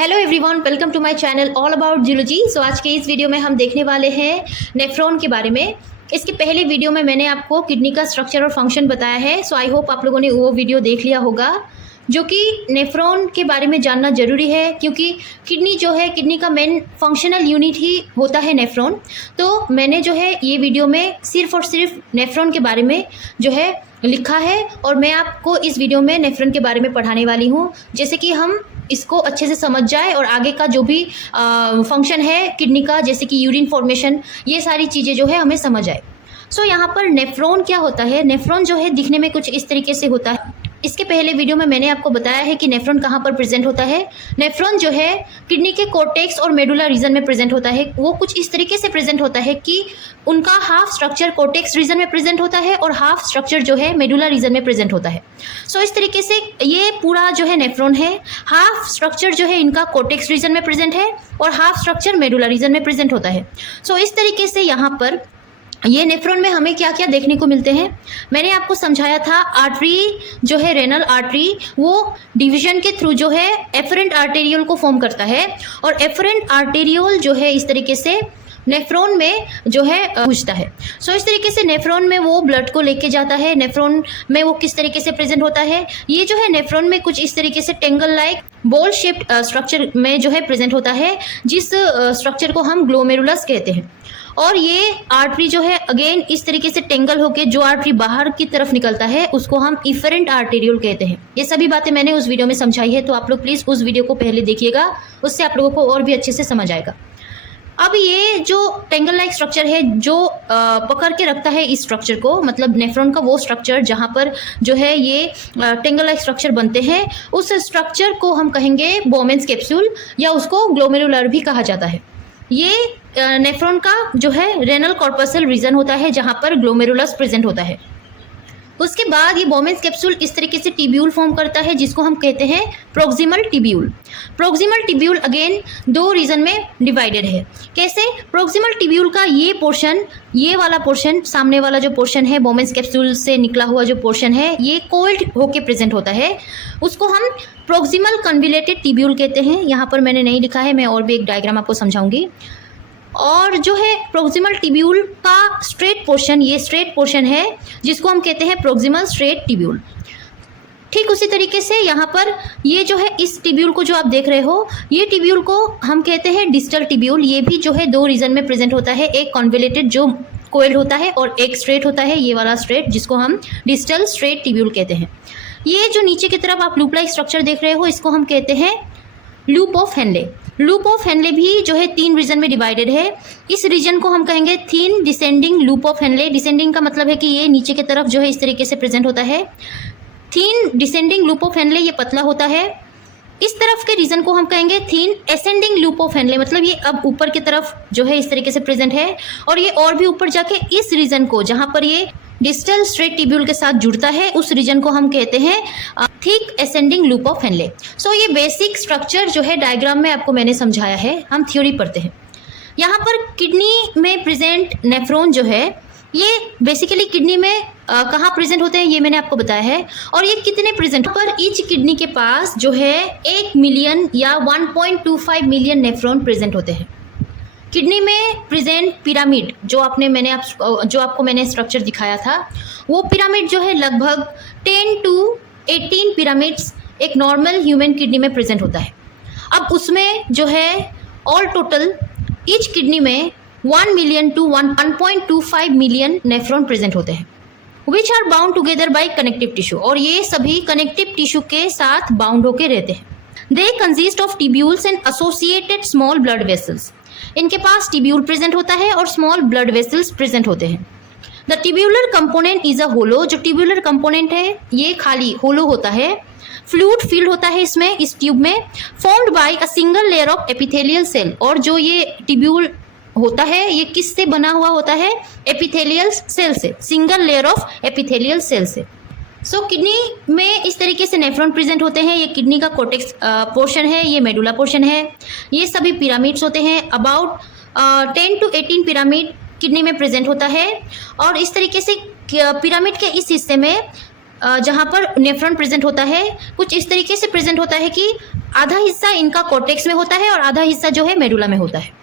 Hello everyone, welcome to my channel all about geology. So आज के इस video में हम देखने वाले हैं नेफ्रॉन के बारे में। इसके पहले वीडियो में मैंने आपको किडनी का स्ट्रक्चर और फंक्शन बताया है। सो आई होप आप लोगों ने वो वीडियो देख लिया होगा, जो कि नेफ्रॉन के बारे में जानना ज़रूरी है, क्योंकि किडनी जो है, किडनी का मेन फंक्शनल यूनिट ही होता है नेफ्रॉन। तो मैंने जो है ये वीडियो में सिर्फ और सिर्फ नेफ्रॉन के बारे में जो है लिखा है, और मैं आपको इस वीडियो में नेफ्रॉन के बारे में पढ़ाने वाली हूँ, जैसे कि हम इसको अच्छे से समझ जाए और आगे का जो भी फंक्शन है किडनी का, जैसे कि यूरिन फॉर्मेशन, ये सारी चीज़ें जो है हमें समझ आए। सो यहाँ पर नेफ्रॉन क्या होता है। नेफ्रॉन जो है दिखने में कुछ इस तरीके से होता है। इसके पहले वीडियो में मैंने आपको बताया है कि नेफ्रॉन कहाँ पर प्रेजेंट होता है। नेफ्रॉन जो है किडनी के कोर्टेक्स और मेडुला रीजन में प्रेजेंट होता है। वो कुछ इस तरीके से प्रेजेंट होता है कि उनका हाफ स्ट्रक्चर कोर्टेक्स रीजन में प्रेजेंट होता है और हाफ स्ट्रक्चर जो है मेडुला रीजन में प्रेजेंट होता है। सो इस तरीके से ये पूरा जो है नेफ्रॉन है, हाफ स्ट्रक्चर जो है इनका कोर्टेक्स रीजन में प्रेजेंट है और हाफ स्ट्रक्चर मेडुला रीजन में प्रेजेंट होता है। सो इस तरीके से यहाँ पर ये नेफ्रॉन में हमें क्या क्या देखने को मिलते हैं, मैंने आपको समझाया था। आर्टरी जो है, रेनल आर्टरी, वो डिवीजन के थ्रू जो है एफरेंट आर्टेरियोल को फॉर्म करता है, और एफरेंट आर्टेरियोल जो है इस तरीके से नेफ्रॉन में जो है पहुंचता है। सो इस तरीके से नेफ्रॉन में वो ब्लड को लेके जाता है। नेफ्रॉन में वो किस तरीके से प्रेजेंट होता है, ये जो है नेफ्रॉन में कुछ इस तरीके से tangle like ball shaped structure में जो है प्रेजेंट होता है, जिस स्ट्रक्चर को हम ग्लोमेरुलस कहते हैं। और ये आर्टरी जो है अगेन इस तरीके से टेंगल होके जो आर्टरी बाहर की तरफ निकलता है उसको हम इफरेंट आर्टेरियोल कहते हैं। ये सभी बातें मैंने उस वीडियो में समझाई है, तो आप लोग प्लीज़ उस वीडियो को पहले देखिएगा, उससे आप लोगों को और भी अच्छे से समझ आएगा। अब ये जो टेंगल लाइक स्ट्रक्चर है जो पकड़ के रखता है इस स्ट्रक्चर को, मतलब नेफ्रॉन का वो स्ट्रक्चर जहाँ पर जो है ये टेंगल लाइक स्ट्रक्चर बनते हैं, उस स्ट्रक्चर को हम कहेंगे बोमेन्स कैप्सूल, या उसको ग्लोमेरुलर भी कहा जाता है। ये नेफ्रॉन का जो है रेनल कॉर्पसल रीजन होता है जहाँ पर ग्लोमेरुलस प्रेजेंट होता है। उसके बाद ये बोमेन्स कैप्सूल इस तरीके से टिब्यूल फॉर्म करता है, जिसको हम कहते हैं proximal tubule. Proximal tubule again दो रीजन में डिवाइडेड है। कैसे? प्रोक्सिमल टिब्यूल का ये पोर्शन, ये वाला पोर्शन, सामने वाला जो पोर्शन है बोमेन्स कैप्सूल से निकला हुआ जो पोर्शन है, ये कोल्ड होके प्रेजेंट होता है, उसको हम प्रोक्सिमल कन्विलेटेड टिब्यूल कहते हैं। यहाँ पर मैंने नहीं लिखा है, मैं और भी एक डायग्राम आपको समझाऊंगी। और जो है प्रोक्सिमल टिब्यूल का स्ट्रेट पोर्शन, ये स्ट्रेट पोर्शन है जिसको हम कहते हैं प्रोक्सिमल स्ट्रेट टिब्यूल। ठीक उसी तरीके से यहाँ पर ये जो है इस टिब्यूल को जो आप देख रहे हो, ये टिब्यूल को हम कहते हैं डिस्टल टिब्यूल। ये भी जो है दो रीजन में प्रेजेंट होता है, एक कॉन्वेलेटेड जो कोइल्ड होता है और एक स्ट्रेट होता है, ये वाला स्ट्रेट, जिसको हम डिस्टल स्ट्रेट टिब्यूल कहते हैं। ये जो नीचे की तरफ आप लूप लाइक स्ट्रक्चर देख रहे हो, इसको हम कहते हैं loop of Henley. Loop of Henley भी जो है तीन रीजन में डिवाइडेड है। इस रीजन को हम कहेंगे thin descending loop of Henley. Descending का मतलब है कि ये नीचे की तरफ जो है इस तरीके से प्रेजेंट होता है। Thin descending loop of Henley ये पतला होता है। इस तरफ के रीजन को हम कहेंगे thin ascending loop of Henley, मतलब ये अब ऊपर की तरफ जो है इस तरीके से प्रेजेंट है, और ये और भी ऊपर जाके इस रीजन को, जहाँ पर ये डिस्टल स्ट्रेट टिब्यूल के साथ जुड़ता है, उस रीजन को हम कहते हैं thick ascending loop of Henle. So ये बेसिक स्ट्रक्चर जो है डायग्राम में आपको मैंने समझाया है, हम थ्योरी पढ़ते हैं। यहाँ पर किडनी में प्रेजेंट नेफ्रॉन जो है, ये बेसिकली किडनी में कहाँ प्रेजेंट होते हैं ये मैंने आपको बताया है, और ये कितने प्रेजेंट पर ईच किडनी के पास जो है 1 मिलियन या 1.25 मिलियन नेफ्रॉन प्रेजेंट होते हैं। किडनी में प्रेजेंट पिरामिड जो आपको मैंने स्ट्रक्चर दिखाया था, वो पिरामिड जो है लगभग 10 to 18 पिरामिड्स एक नॉर्मल ह्यूमन किडनी में प्रेजेंट होता है। अब उसमें जो है ऑल टोटल ईच किडनी में 1 million to 1.25 million nephron present होते हैं, which are bound together by connective tissue, और ये सभी कनेक्टिव टिश्यू के साथ बाउंड होके रहते हैं। They consist of tubules and associated small blood vessels. इनके पास टिब्यूल प्रेजेंट होता है और स्मॉल ब्लड वेसल्स प्रेजेंट होते हैं। The tubular component is a hollow. जो टिब्यूलर कंपोनेंट है ये खाली होलो होता है। फ्लूइड फील्ड होता है इसमें, इस ट्यूब में, formed by a single layer of epithelial cell. और जो ये टिब्यूल होता है ये किससे बना हुआ होता है? एपिथेलियल सेल से, single layer of epithelial cell से। सो किडनी में इस तरीके से नेफ्रॉन प्रेजेंट होते हैं। ये किडनी का कोर्टेक्स पोर्शन है, ये मेडुला पोर्शन है, ये सभी पिरामिड्स होते हैं। अबाउट 10 to 18 पिरामिड किडनी में प्रेजेंट होता है, और इस तरीके से पिरामिड के इस हिस्से में जहाँ पर नेफ्रॉन प्रेजेंट होता है कुछ इस तरीके से प्रेजेंट होता है कि आधा हिस्सा इनका कॉर्टेक्स में होता है और आधा हिस्सा जो है मेडुला में होता है।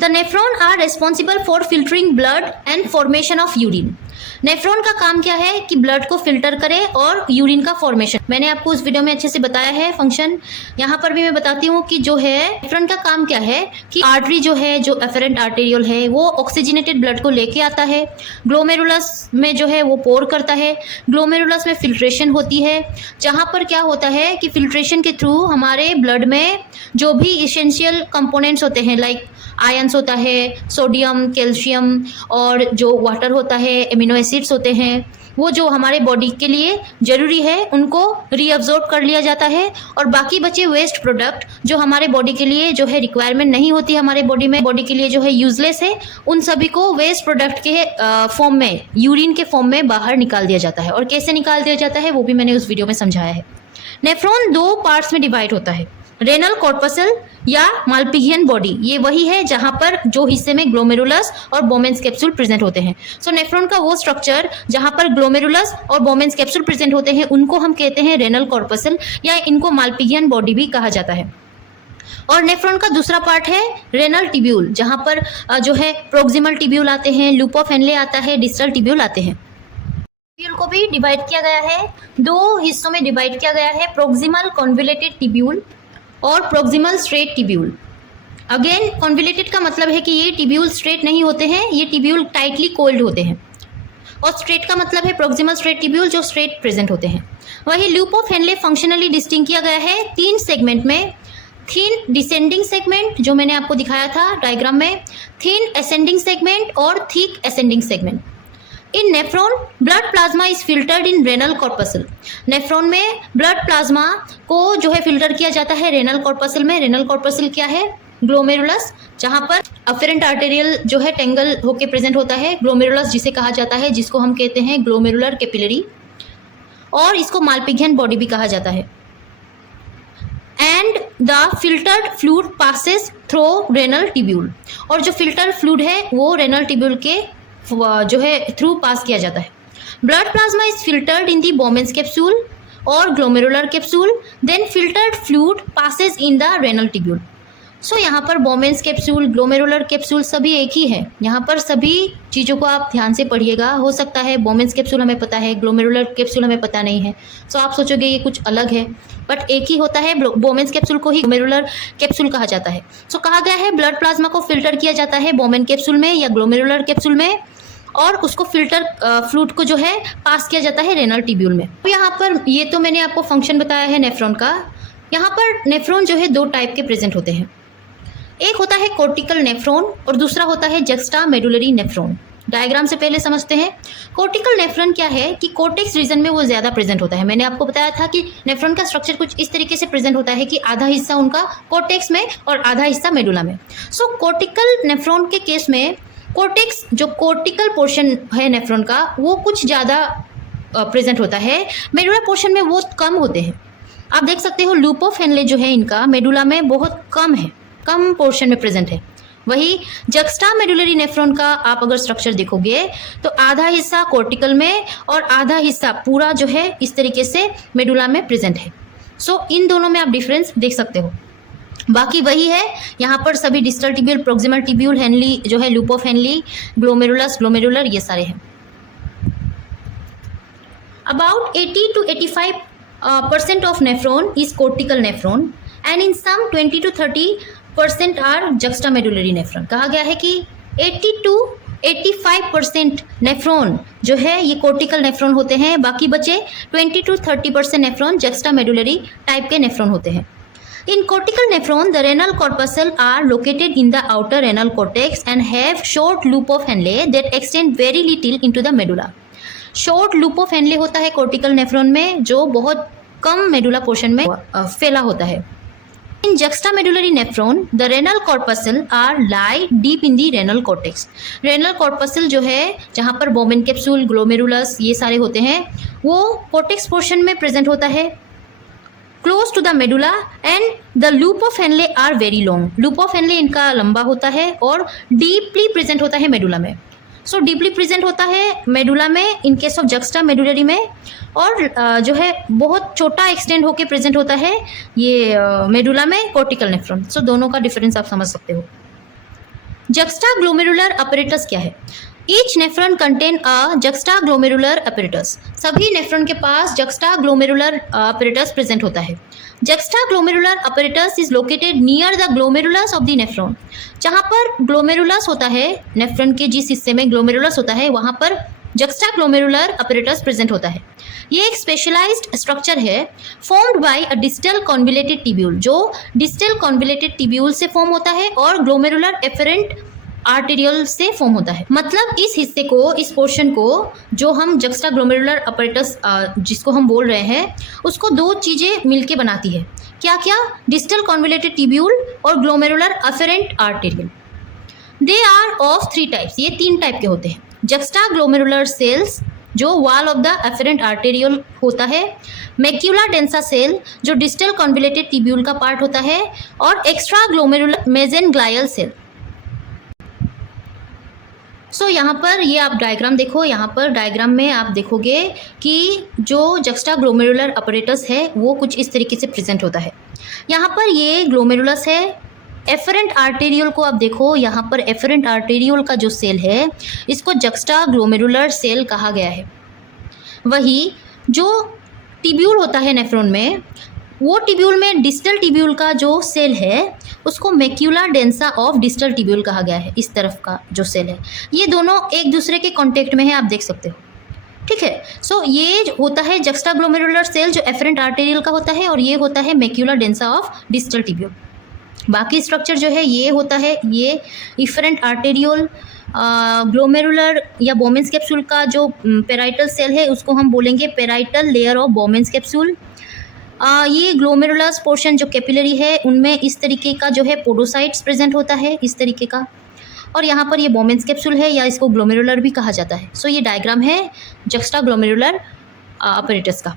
The nephron are responsible for filtering blood and formation of urine. Nephron का काम क्या है कि ब्लड को फिल्टर करे और यूरिन का फॉर्मेशन। मैंने आपको उस वीडियो में अच्छे से बताया है फंक्शन, यहाँ पर भी मैं बताती हूँ कि जो है नेफ्रॉन का काम क्या है कि आर्टरी जो है, जो एफरेंट आर्टेरियल है, वो ऑक्सीजनेटेड ब्लड को लेके आता है, ग्लोमेरुलस में जो है वो पोर करता है, ग्लोमेरुलस में फिल्ट्रेशन होती है, जहाँ पर क्या होता है कि फिल्ट्रेशन के थ्रू हमारे ब्लड में जो भी इसेंशियल कंपोनेंट्स होते हैं लाइक आयंस होता है, सोडियम, कैल्शियम और जो वाटर होता है, एमिनो एसिड्स होते हैं, वो जो हमारे बॉडी के लिए ज़रूरी है उनको रीअब्जॉर्ब कर लिया जाता है और बाकी बचे वेस्ट प्रोडक्ट जो हमारे बॉडी के लिए जो है रिक्वायरमेंट नहीं होती हमारे बॉडी में, बॉडी के लिए जो है यूजलेस है, उन सभी को वेस्ट प्रोडक्ट के फॉर्म में, यूरिन के फॉर्म में बाहर निकाल दिया जाता है। और कैसे निकाल दिया जाता है वो भी मैंने उस वीडियो में समझाया है। नेफ्रॉन 2 पार्ट्स में डिवाइड होता है, रेनल कॉर्पसल या माल्पिघियन बॉडी, ये वही है जहां पर जो हिस्से में ग्लोमेरुलस और बोमेन्स कैप्सूल प्रेजेंट होते हैं। सो नेफ्रॉन का वो स्ट्रक्चर जहां पर ग्लोमेरुलस और बोमेन्स कैप्सूल प्रेजेंट होते हैं उनको हम कहते हैं रेनल कॉर्पसल या इनको माल्पिघियन बॉडी भी कहा जाता है। और नेफ्रॉन का दूसरा पार्ट है रेनल टिब्यूल, जहां पर जो है प्रोक्सिमल टिब्यूल आते हैं, लूप ऑफ हेनले आता है, डिस्टल टिब्यूल आते हैं। टिब्यूल को भी डिवाइड किया गया है, 2 हिस्सों में डिवाइड किया गया है, प्रोक्सिमल कॉन्वोल्यूटेड टिब्यूल और proximal straight tubule. Again convoluted का मतलब है कि ये टिब्यूल स्ट्रेट नहीं होते हैं, ये टिब्यूल टाइटली कोल्ड होते हैं। और स्ट्रेट का मतलब है प्रोक्सिमल स्ट्रेट टिब्यूल जो स्ट्रेट प्रेजेंट होते हैं। वही loop of Henle functionally distinct किया गया है 3 सेगमेंट में, थिन डिसेंडिंग सेगमेंट जो मैंने आपको दिखाया था डायग्राम में, थिन असेंडिंग सेगमेंट और thick ascending segment. In nephron blood plasma is filtered in renal corpuscle. Nephron में ब्लड प्लाज्मा को जो है फिल्टर किया जाता है रेनल कॉर्पसल में। रेनल कॉर्पसल क्या है? ग्लोमेरुलस, जहां पर अफेरेंट आर्टेरियल जो है टेंगल होके प्रेजेंट होता है, ग्लोमेरुलस जिसे कहा जाता है, जिसको हम कहते हैं ग्लोमेरुलर कैपिलरी, और इसको माल्पिघियन बॉडी भी कहा जाता है। And the filtered fluid passes through renal tubule, और जो फिल्टर फ्लूइड है वो रेनल टिब्यूल के जो है थ्रू पास किया जाता है। Blood plasma is filtered in the Bowman's capsule और glomerular capsule, then filtered fluid passes in the renal tubule. So यहाँ पर बोमेन्स कैप्सूल, ग्लोमेरुलर कैप्सूल सभी एक ही है। यहाँ पर सभी चीज़ों को आप ध्यान से पढ़िएगा। हो सकता है बोमेन्स कैप्सूल हमें पता है, ग्लोमेरुलर कैप्सूल हमें पता नहीं है, सो आप सोचोगे ये कुछ अलग है, बट एक ही होता है। बोमेन्स कैप्सूल को ही ग्लोमेरुलर कैप्सूल कहा जाता है। सो कहा गया है ब्लड प्लाज्मा को फिल्टर किया जाता है बोमेन कैप्सूल में या ग्लोमेरुलर कैप्सूल में, और उसको फिल्टर फ्लूइड को जो है पास किया जाता है रेनल टिब्यूल में। तो यहाँ पर ये तो मैंने आपको फंक्शन बताया है नेफ्रॉन का। यहाँ पर नेफ्रॉन जो है 2 टाइप के प्रेजेंट होते हैं, एक होता है कोर्टिकल नेफ्रॉन और दूसरा होता है जक्स्टा मेडुलरी नेफ्रॉन। डायग्राम से पहले समझते हैं। कोर्टिकल नेफ्रॉन क्या है कि कोर्टेक्स रीजन में वो ज़्यादा प्रेजेंट होता है। मैंने आपको बताया था कि नेफ्रॉन का स्ट्रक्चर कुछ इस तरीके से प्रेजेंट होता है कि आधा हिस्सा उनका कोर्टेक्स में और आधा हिस्सा मेडुला में। सो कोर्टिकल नेफ्रॉन के केस में कोर्टेक्स, जो कोर्टिकल पोर्शन है नेफ्रॉन का, वो कुछ ज़्यादा प्रेजेंट होता है, मेडुला पोर्शन में वो कम होते हैं। आप देख सकते हो लूप ऑफ हेनले जो है इनका मेडुला में बहुत कम है, कम पोर्शन में प्रेजेंट है। वही जक्स्टा मेडुलरी नेफ्रॉन का आप अगर स्ट्रक्चर देखोगे तो आधा हिस्सा कोर्टिकल में और आधा हिस्सा पूरा जो है इस तरीके से मेडुला में प्रेजेंट है। सो इन दोनों में आप डिफरेंस देख सकते हो। बाकी वही है, यहाँ पर सभी distal tubule, proximal tubule, Henle जो है, loop of Henle, glomerulus, glomerular, ये सारे हैं। About 80 to 85% of nephron is cortical nephron and in some 20 to 30% are juxtamedullary nephron. कहा गया है कि 80 to 85% नेफ्रॉन जो है ये कोर्टिकल नेफ्रॉन होते हैं, बाकी बचे 20 to 30% नेफ्रॉन जक्स्टामेडुलरी टाइप के नेफ्रॉन होते हैं। In cortical nephron, the renal corpuscle are located in the outer renal cortex and have short loop of Henle that extend very little into the medulla. Short loop of Henle होता है cortical nephron में, जो बहुत कम medulla portion में फैला होता है। In juxtamedullary nephron, the renal corpuscle are lie deep in the renal cortex. Renal corpuscle जो है, जहाँ पर बोमेन कैप्सूल, ग्लोमेरुलस ये सारे होते हैं, वो cortex portion में present होता है, close to the medulla, and the loop of Henle are very long. Loop of Henle इनका लंबा होता है और डीपली प्रेजेंट होता है मेडुला में। सो डीपली प्रेजेंट होता है मेडुला में in case of juxta medullary में, और जो है बहुत छोटा एक्सटेंड होके प्रेजेंट होता है ये मेडुला में कॉर्टिकल नेफ्रॉन। सो दोनों का डिफरेंस आप समझ सकते हो। जक्स्टा ग्लोमेरुलर अपरेटस क्या है? Each nephron contain a juxta glomerular apparatus. सभी नेफ्रॉन के पास जक्स्टा ग्लोमेरुलर अपरेटस प्रेजेंट होता है। Juxta glomerular apparatus is located near the glomerulus of the nephron. जहाँ पर ग्लोमेरुलस होता है, नेफ्रॉन के जिस हिस्से में ग्लोमेरुलस होता है वहाँ पर जक्स्टा ग्लोमेरुलर अपरेटस प्रेजेंट होता है। ये एक स्पेशलाइज्ड स्ट्रक्चर है formed by a distal convoluted tubule, जो डिस्टल कॉन्वोल्यूटेड टिब्यूल से फॉर्म होता है और ग्लोमेरुलर एफरेंट आर्टेरियल से फॉर्म होता है। मतलब इस हिस्से को, इस पोर्शन को जो हम जक्स्टा ग्लोमेरुलर अपरेटस जिसको हम बोल रहे हैं, उसको दो चीज़ें मिलके बनाती है। क्या क्या? डिस्टल कॉन्वोल्यूटेड टिब्यूल और glomerular efferent arteriole. They are of 3 types. ये 3 टाइप के होते हैं। जक्स्टा ग्लोमेरुलर सेल्स जो wall of the efferent arteriole होता है, मैक्यूला डेंसा सेल जो डिस्टल कॉन्वोल्यूटेड टिब्यूल का पार्ट होता है, और extraglomerular mesangial cell. So यहाँ पर ये आप डायग्राम देखो, यहाँ पर डायग्राम में आप देखोगे कि जो जक्स्टा ग्लोमेरुलर अपरेटस है वो कुछ इस तरीके से प्रेजेंट होता है। यहाँ पर ये ग्लोमेरुलस है। एफरेंट आर्टेरियल को आप देखो, यहाँ पर एफरेंट आर्टेरियल का जो सेल है इसको जक्स्टा ग्लोमेरुलर सेल कहा गया है। वही जो टिब्यूल होता है नेफ्रॉन में, वो टिब्यूल में डिस्टल टिब्यूल का जो सेल है उसको macula densa of distal tubule कहा गया है। इस तरफ का जो सेल है, ये दोनों एक दूसरे के कांटेक्ट में है, आप देख सकते हो। ठीक है। सो ये होता है जक्स्टा ग्लोमेरुलर सेल जो एफरेंट आर्टेरियल का होता है, और ये होता है macula densa of distal tubule. बाकी स्ट्रक्चर जो है ये होता है, ये इफरेंट आर्टेरियल ग्लोमेरुलर या बोमेंस कैप्सूल का जो पेराइटल सेल है उसको हम बोलेंगे पेराइटल लेयर ऑफ बोमेंस कैप्सूल। ये ग्लोमेरुलस पोर्शन जो कैपिलरी है उनमें इस तरीके का जो है पोडोसाइट्स प्रेजेंट होता है, इस तरीके का। और यहाँ पर ये बोमेंस कैप्सूल है या इसको ग्लोमेरुलर भी कहा जाता है। सो ये डायग्राम है जक्स्टा ग्लोमेरुलर अपरेटस का।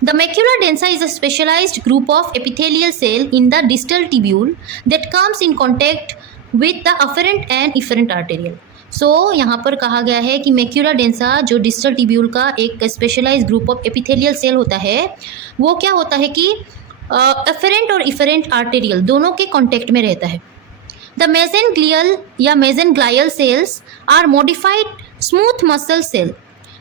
The macula densa is a specialized group of epithelial cell in the distal tubule that comes in contact with the afferent and efferent arteriole. So यहाँ पर कहा गया है कि मैक्यूला डेंसा जो distal tubule का एक specialised group of epithelial cell होता है, वो क्या होता है कि एफरेंट और इफरेंट आर्टेरियल दोनों के कांटेक्ट में रहता है। द मेसेनग्लियल या mesangial cells are modified smooth muscle cell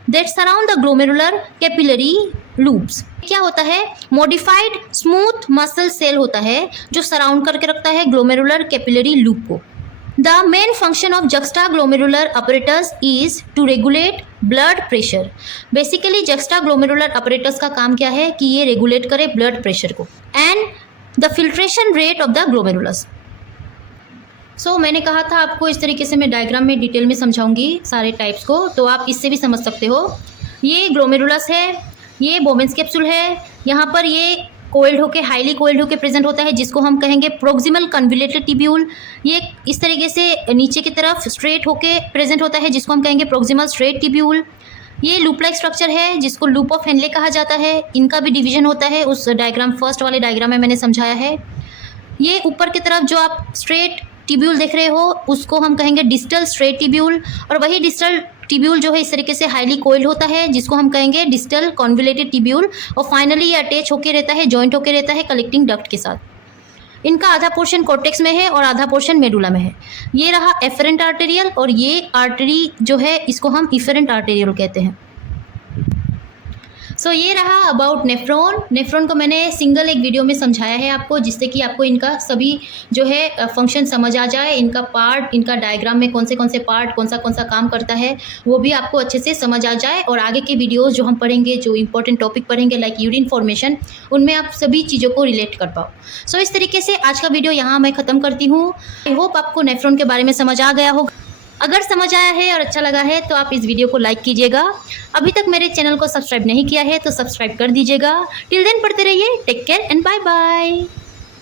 that surround the glomerular capillary loops. क्या होता है? मॉडिफाइड स्मूथ मसल सेल होता है जो सराउंड करके रखता है ग्लोमेरुलर कैपिलरी लूप को। The main function of juxtaglomerular apparatus is to regulate blood pressure. Basically juxtaglomerular apparatus का काम क्या है कि ये रेगुलेट करे ब्लड प्रेशर को, and the filtration rate of the glomerulus. So मैंने कहा था आपको इस तरीके से मैं डायग्राम में डिटेल में समझाऊंगी सारे टाइप्स को, तो आप इससे भी समझ सकते हो। ये ग्लोमेरुलस है, ये बोमेंस कैप्सूल है, यहाँ पर ये कोइल्ड होके, हाईली कोइल्ड होके प्रेजेंट होता है जिसको हम कहेंगे प्रोक्सिमल कन्वोल्यूटेड टिब्यूल। ये इस तरीके से नीचे की तरफ स्ट्रेट होके प्रेजेंट होता है जिसको हम कहेंगे प्रोक्सिमल स्ट्रेट टिब्यूल। ये लूप लाइक स्ट्रक्चर है जिसको लूप ऑफ हेनले कहा जाता है। इनका भी डिवीजन होता है, उस डायग्राम फर्स्ट वाले डायग्राम में मैंने समझाया है। ये ऊपर की तरफ जो आप स्ट्रेट टिब्यूल देख रहे हो उसको हम कहेंगे डिस्टल स्ट्रेट टिब्यूल, और वही डिस्टल टिब्यूल जो है इस तरीके से हाईली कोइल्ड होता है जिसको हम कहेंगे डिस्टल कॉन्वोल्यूटेड टिब्यूल, और फाइनली ये अटैच होके रहता है, जॉइंट होके रहता है कलेक्टिंग डक्ट के साथ। इनका आधा पोर्शन कॉर्टेक्स में है और आधा पोर्शन मेडुला में है। ये रहा एफरेंट आर्टेरियल, और ये आर्टरी जो है इसको हम इफरेंट आर्टेरियल कहते हैं। सो ये रहा अबाउट नेफ्रॉन। नेफ्रॉन को मैंने सिंगल एक वीडियो में समझाया है आपको, जिससे कि आपको इनका सभी जो है फंक्शन समझ आ जाए, इनका पार्ट, इनका डायग्राम में कौन से पार्ट कौन सा काम करता है वो भी आपको अच्छे से समझ आ जाए। और आगे के वीडियोस जो हम पढ़ेंगे, जो इंपॉर्टेंट टॉपिक पढ़ेंगे लाइक यूरिन फॉर्मेशन, उनमें आप सभी चीज़ों को रिलेट कर पाओ। सो इस तरीके से आज का वीडियो यहाँ मैं ख़त्म करती हूँ। आई होप आपको नेफ्रॉन के बारे में समझ आ गया होगा। अगर समझ आया है और अच्छा लगा है तो आप इस वीडियो को लाइक कीजिएगा। अभी तक मेरे चैनल को सब्सक्राइब नहीं किया है तो सब्सक्राइब कर दीजिएगा। टिल देन पढ़ते रहिए। Take care and bye bye.